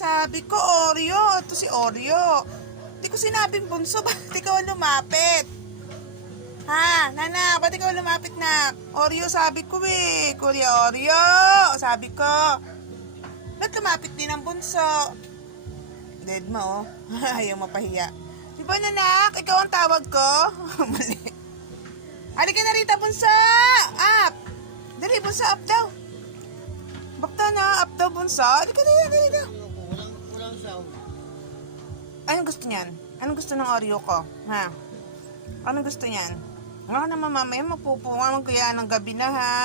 Sabi ko, Oreo. Ito si Oreo. Hindi ko sinabing bunso. Ba't ikaw lumapit? Ha? Nana, ba't ikaw lumapit na? Oreo, sabi ko eh. Kuya Oreo. Sabi ko. Ba't lumapit din ang bunso? Dead mo, oh. Ayaw mapahiya. Di ba, nanak? Ikaw ang tawag ko? Mali. Halika na rito, bunso! Up! Dali, bunso, up daw. Bakta na, up daw, bunso. Halika na, dali daw. Sound. Anong gusto niyan? Anong gusto ng Oreo ko? Ha? Anong gusto niyan? Ako naman mamaya magpupungan ko yan ng gabi na ha?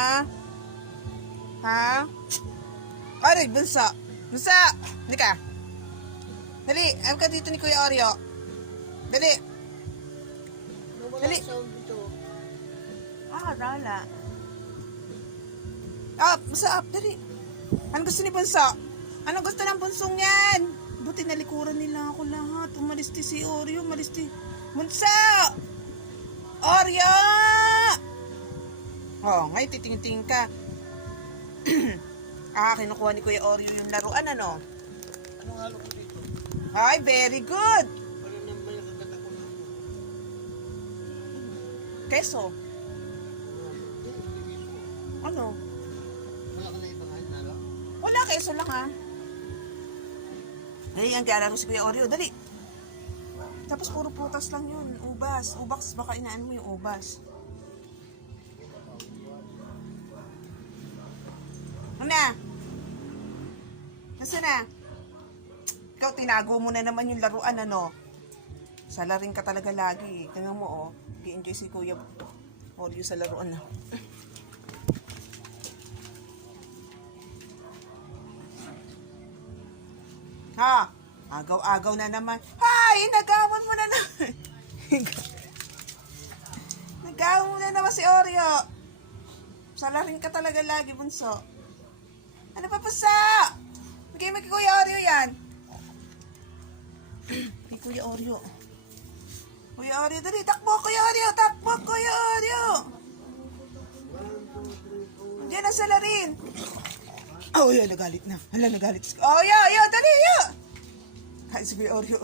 Ha? Aray, bunso. Bunso! Hindi ka. Dali, ayun ka dito ni Kuya Oreo. Dali. Dali. Ah, dala. Up, bunso, up, dali. Anong gusto ni Bunso? Anong gusto ng bunsong yan? Buti nalikuran nila ako lahat. Umalis ti si Oreo, umalis ti... Bunso! Oreo! Oh, ngayon titingin ka. ah, kinukuha ni Kuya Oreo yung laruan, ano? Anong halo ko dito? Ay, very good! Wala naman nakagata ko na. Keso, ano? Wala ka na ibang halo. Wala, keso lang ha. Ay, ang lalaro si Kuya Oreo. Dali. Tapos puro putas lang yun. Ubas. Ubaks, baka inaan mo yung ubas. Ano na? Nasaan na? Ikaw, tinago mo na naman yung laruan, ano? Salarin ka talaga lagi. Tingnan mo, oh. I-enjoy si Kuya Oreo sa laruan na. Ha? Agaw-agaw na naman. Hay! Nagawan mo na naman. Nagawan mo na naman si Oreo. Salarin ka talaga lagi, bunso. Ano pa pusa? Bigay mo kay Kuya Oreo yan. kay Kuya Oreo. Kuya Oreo, dali. Takbo, Kuya Oreo. Takbo, Kuya Oreo. Diyan ang salarin. Oh, yeah, nagalit na. Hala, nagalit. Oh, yeah, yeah, dali, yeah. Ay, si Kuya Oreo.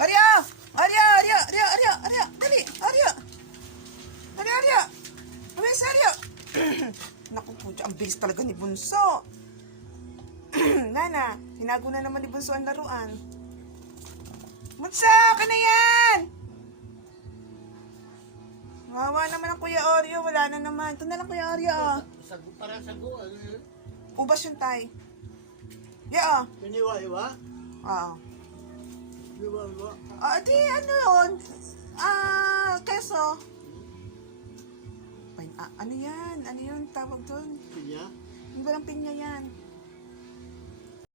Oreo! Oreo, Oreo, Oreo, Oreo, Oreo, dali, Oreo. Dali, Oreo. Uwis, Oreo. Naku po, ang bilis talaga ni Bunso. Nana, tinago na naman ni Bunso ang laruan. Bunso, ka na yan! Wawa naman ang Kuya Oreo. Wala na naman. Ito na lang Kuya Oreo. Oh. Sago, parang sago. Ano? Ubas yung tay. Yeah, oh. Piniwa-iwa? Oo. Piniwa-iwa? Ah, di ano yun? Ah, keso. Pin- ah, ano yan? Ano yun tawag doon? Pinya? Hindi ba ng pinya yan?